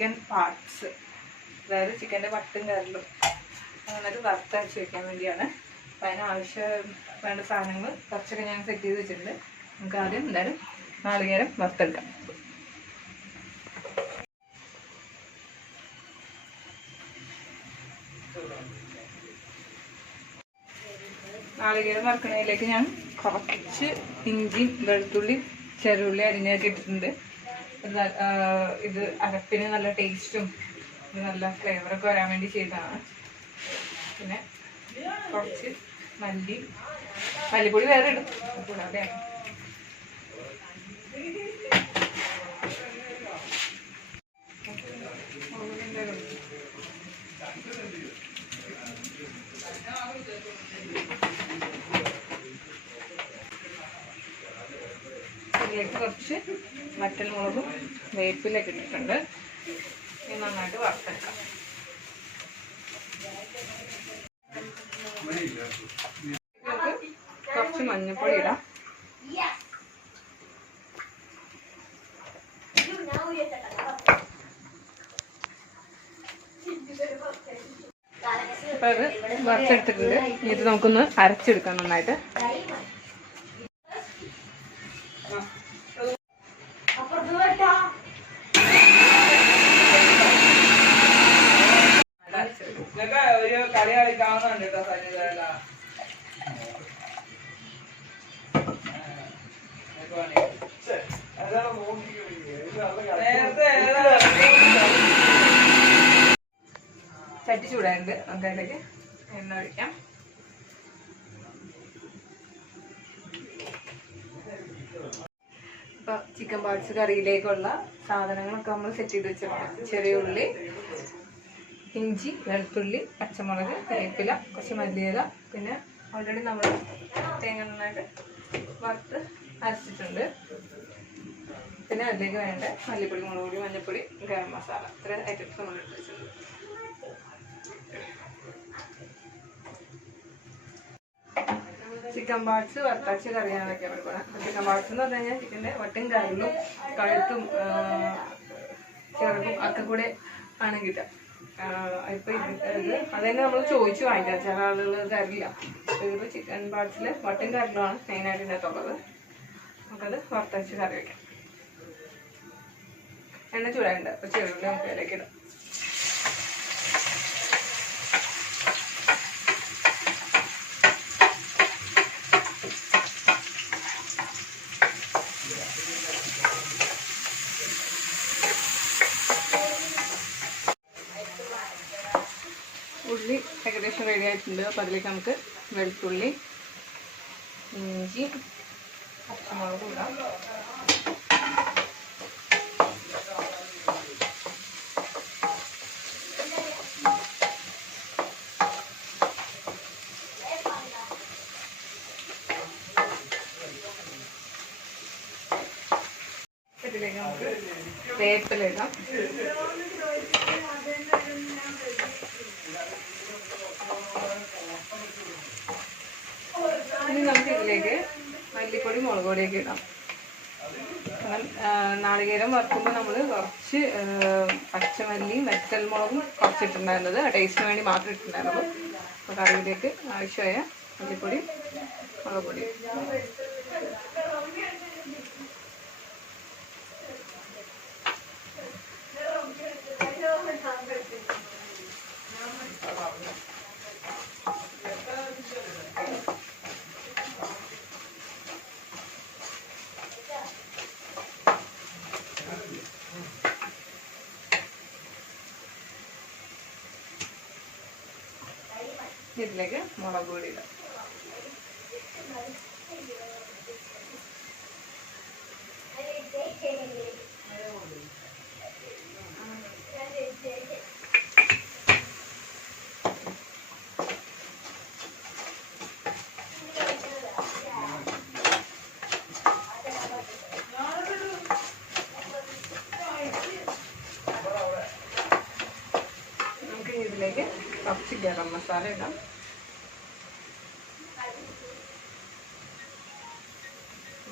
Chicken parts, അതായത് ചിക്കൻ്റെ വട്ടും കരലും നന്നായിട്ട് വറുത്തരച്ച് വയ്ക്കാൻ വേണ്ടിയാണ്. അപ്പം അതിനാവശ്യം വേണ്ട സാധനങ്ങൾ കുറച്ചൊക്കെ ഞാൻ സെറ്റ് ചെയ്ത് വെച്ചിട്ടുണ്ട്. നമുക്ക് ആദ്യം എന്തായാലും നാളികേരം വറുത്തെടുക്കാം. നാളികേരം വറുക്കുന്നതിലേക്ക് ഞാൻ കുറച്ച് ഇഞ്ചിയും വെളുത്തുള്ളിയും ചെറുള്ളി അരിഞ്ഞൊക്കെ ഇട്ടിട്ടുണ്ട്. ഇത് അരപ്പിന് നല്ല ടേസ്റ്റും നല്ല ഫ്ലേവറൊക്കെ വരാൻ വേണ്ടി ചെയ്തതാണ്. പിന്നെ കുറച്ച് മല്ലിപ്പൊടി വേറെ ഇടും കൂടാതെ. ഇതിലേക്ക് കുറച്ച് വറ്റൽമുളകും വേപ്പിലൊക്കെ ഇട്ടിട്ടുണ്ട്. ഇത് നന്നായിട്ട് വറുത്തെടുക്കാം. കുറച്ച് മഞ്ഞൾപ്പൊടി ഇടാം. അപ്പൊ അത് വറുത്തെടുത്തിട്ടുണ്ട്. ഇത് നമുക്കൊന്ന് അരച്ചെടുക്കാം നന്നായിട്ട്. ഒരു കളി കളിക്കാവുന്നുണ്ട് കേട്ടോ സന്നിധാന. ചട്ടി ചൂടായിട്ട് നമുക്ക് അതിലേക്ക് എണ്ണ ഒഴിക്കാം. അപ്പോൾ ചിക്കൻ പാർട്സ് കറിയിലേക്കുള്ള സാധനങ്ങളൊക്കെ നമ്മൾ സെറ്റ് ചെയ്ത് വെച്ചിട്ടുണ്ട്. ചെറിയ ഉള്ളി, ഇഞ്ചി, വെളുത്തുള്ളി, പച്ചമുളക്, വേപ്പില, കുറച്ച് മല്ലിയില, പിന്നെ ഓൾറെഡി നമ്മൾ തേങ്ങ നന്നായിട്ട് വറുത്ത് അരച്ചിട്ടുണ്ട്. പിന്നെ അതിലേക്ക് വേണ്ട മല്ലിപ്പൊടി, മുളക് പൊടി, മഞ്ഞൾപ്പൊടി, ഗരം മസാല, ഇത്ര ഐറ്റംസ് നമ്മൾ എടുത്ത് വെച്ചിട്ടുണ്ട്. ചിക്കൻ പാർട്സ് വറുത്തരച്ച് കറിയാനൊക്കെ എടുക്കണം. ചിക്കൻ പാർട്സ് എന്ന് പറഞ്ഞു കഴിഞ്ഞാൽ ചിക്കൻ്റെ വട്ടും കരലും കഴുത്തും ചെറുതും ഒക്കെ കൂടെ ആണ് കിട്ടുക. ഇപ്പം ഇത് അതന്നെ നമ്മൾ ചോദിച്ചു വാങ്ങിക്കാം. ചില ആളുകൾ തരില്ല. ഇത് ചിക്കൻ പാർട്സിൽ വട്ടും കരലുമാണ് മെയിനായിട്ട് ഇതിനകത്തുള്ളത്. നമുക്കത് വറുത്തരച്ച് കറി വയ്ക്കാം. എണ്ണ ചൂടായിട്ടുണ്ട്. അപ്പോൾ ചെറുള്ളി നമുക്ക് അതിലേക്ക് ഇടാം. ഉള്ളി ഏകദേശം റെഡി ആയിട്ടുണ്ട്. അപ്പോൾ അതിലേക്ക് നമുക്ക് വെളുത്തുള്ളി, ഇഞ്ചി, പച്ചമുളക് ഇടാം. ഇതിലേക്ക് നമുക്ക് വേപ്പില ഇടാം. ഇനി നമുക്ക് ഇതിലേക്ക് മല്ലിപ്പൊടി, മുളക് പൊടിയൊക്കെ ഇടാം. കാരണം നാളികേരം വറുക്കുമ്പോൾ നമ്മൾ കുറച്ച് പച്ചമല്ലിയും വറ്റൽമുളകും കുറച്ചിട്ടുണ്ടായിരുന്നത് ടേസ്റ്റിന് വേണ്ടി മാത്രം ഇട്ടിട്ടുണ്ടായിരുന്നു. അപ്പോൾ കറിയിലേക്ക് ആവശ്യമായ മല്ലിപ്പൊടി, മുളക് പൊടി. ഇതിലേക്ക് മുളക് പൊടി ഇടാം. നമുക്ക് ഇതിലേക്ക് കുറച്ച് ഗരം മസാല ഇടാം.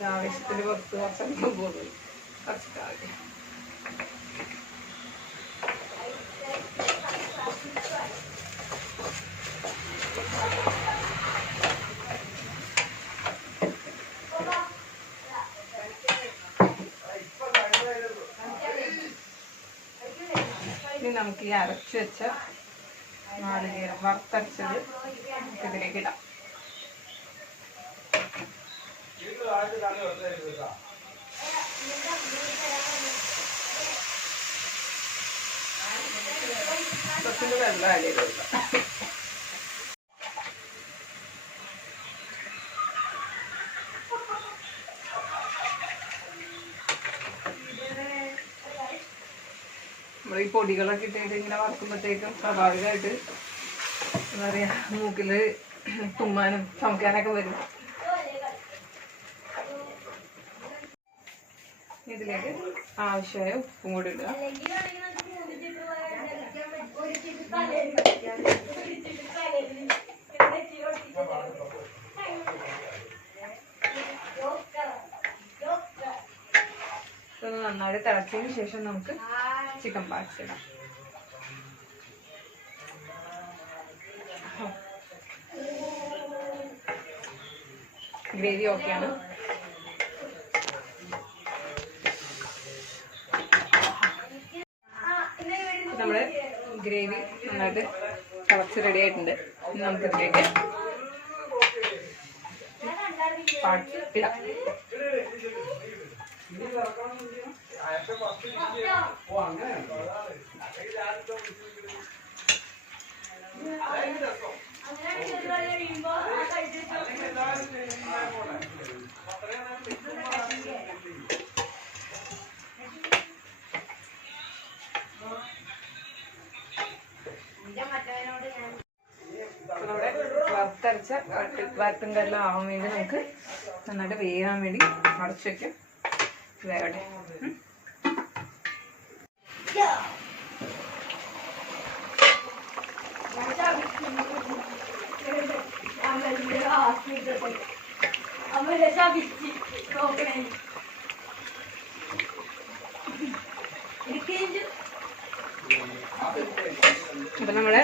ആവശ്യത്തിന് പുറത്ത് കുറച്ച് പോകുന്നു കുറച്ച് കാര്യം. ഇനി നമുക്ക് ഈ അരച്ച് വെച്ച നാളികേരം വറുത്തരച്ചത് ഇതിലേക്ക് ഇടാം. കുറച്ചും കൂടെ വെള്ളം ആഡ് ചെയ്ത് കൊടുക്കാം. നമ്മൾ ഈ പൊടികളൊക്കെ ഇട്ടിട്ട് ഇങ്ങനെ വറുക്കുമ്പോഴത്തേക്കും സ്വാഭാവികമായിട്ട് എന്താ പറയുക മൂക്കിൽ തുമ്മാനും ചുമക്കാനൊക്കെ വരും. ഇതിലേക്ക് ആവശ്യമായ ഉപ്പും കൂടി ഇടുക. ഇതൊന്ന് നന്നായി തിളച്ചതിന് ശേഷം നമുക്ക് ചിക്കൻ പാർട്സ് ഇടാം. ഗ്രേവി ഓക്കെയാണ്. നമ്മുടെ ഗ്രേവി നന്നായിട്ട് തിളച്ച് റെഡി ആയിട്ടുണ്ട്. ഇനി നമുക്കിതിലേക്ക് പാർട്സ് ഇടാം. നമ്മുടെ വറുത്തരച്ച വറുത്തും കല്ലും ആവാൻ വേണ്ടി നമുക്ക് നന്നായിട്ട് വേകാൻ വേണ്ടി അടച്ചു വയ്ക്കാം. വേകട്ടെ. അപ്പൊ നമ്മുടെ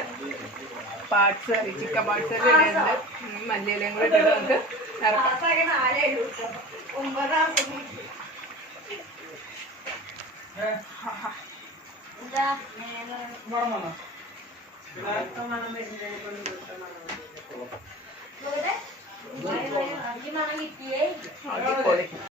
പാർട്സ് കറി ചിക്കൻ പാർട്സ് കറി ഇടുന്നുണ്ട്. മല്ലിയിലയും കൂടെ ഇട്ടിട്ട് നമുക്ക് ഇറക്കാം.